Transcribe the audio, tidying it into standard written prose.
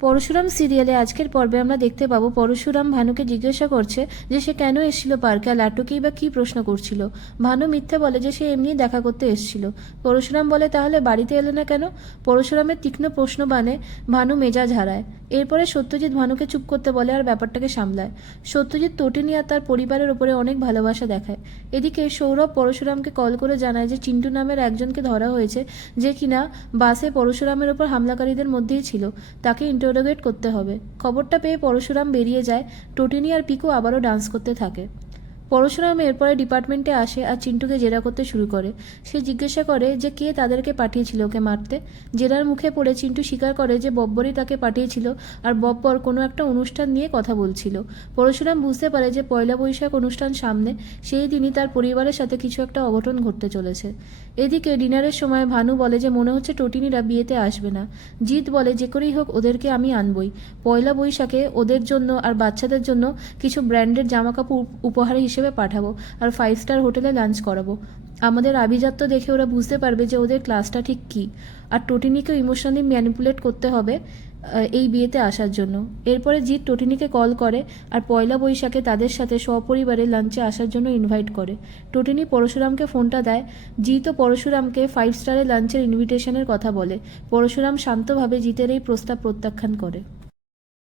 পরশুরাম সিরিয়ালে আজকের পর্বে আমরা দেখতে পাবো পরশুরাম ভানুকে জিজ্ঞাসা করছে যে সে কেন এসেছিল পার্কে, আর লাট্টুকেই বা কী প্রশ্ন করছিল। ভানু মিথ্যে বলে যে সে এমনি দেখা করতে এসেছিল। পরশুরাম বলে তাহলে বাড়িতে এলে না কেন? পরশুরামের তীক্ষ্ণ প্রশ্ন বানে ভানু মেজাজ হারায়। এরপরে সত্যজিৎ ভানুকে চুপ করতে বলে আর ব্যাপারটাকে সামলায়। সত্যজিৎ তটিনী আর তার পরিবারের ওপরে অনেক ভালোবাসা দেখায়। এদিকে সৌরভ পরশুরামকে কল করে জানায় যে চিন্টু নামের একজনকে ধরা হয়েছে, যে কিনা বাসে পরশুরামের ওপর হামলাকারীদের মধ্যেই ছিল। তাকে ইন্টারোগেট করতে হবে। খবরটা পেয়ে পরশুরাম বেরিয়ে যায়। টটিনি আর পিকু আবারও ডান্স করতে থাকে। পরশুরাম এরপরে ডিপার্টমেন্টে আসে আর চিন্টুকে জেরা করতে শুরু করে। সে জিজ্ঞাসা করে যে কে তাদেরকে পাঠিয়েছিল ওকে মারতে। জেরার মুখে পড়ে চিন্টু স্বীকার করে যে বব্বরই তাকে পাঠিয়েছিল, আর বব্বর কোনো একটা অনুষ্ঠান নিয়ে কথা বলছিল। পরশুরাম বুঝতে পারে যে পয়লা বৈশাখ অনুষ্ঠান সামনে, সেই দিনই তার পরিবারের সাথে কিছু একটা অঘটন ঘটতে চলেছে। এদিকে ডিনারের সময় ভানু বলে যে মনে হচ্ছে টটিনিরা বিয়েতে আসবে না। জিৎ বলে যে করেই হোক ওদেরকে আমি আনবই। পয়লা বৈশাখে ওদের জন্য আর বাচ্চাদের জন্য কিছু ব্র্যান্ডেড জামাকাপড় উপহার হিসেবে পাঠাবো, আর 5 স্টার হোটেলে লাঞ্চ করাবো। আমাদের আভিজাত্য দেখে ওরা বুঝতে পারবে যে ওদের ক্লাসটা ঠিক কী। আর টটিনিকেও ইমোশনালি ম্যানিপুলেট করতে হবে এই বিয়েতে আসার জন্য। এরপরে জিৎ টটিনিকে কল করে আর পয়লা বৈশাখে তাদের সাথে সপরিবারে লাঞ্চে আসার জন্য ইনভাইট করে। টটিনি পরশুরামকে ফোনটা দেয়। জিৎ ও পরশুরামকে 5 স্টারের লাঞ্চের ইনভিটেশনের কথা বলে। পরশুরাম শান্তভাবে জিতের এই প্রস্তাব প্রত্যাখ্যান করে।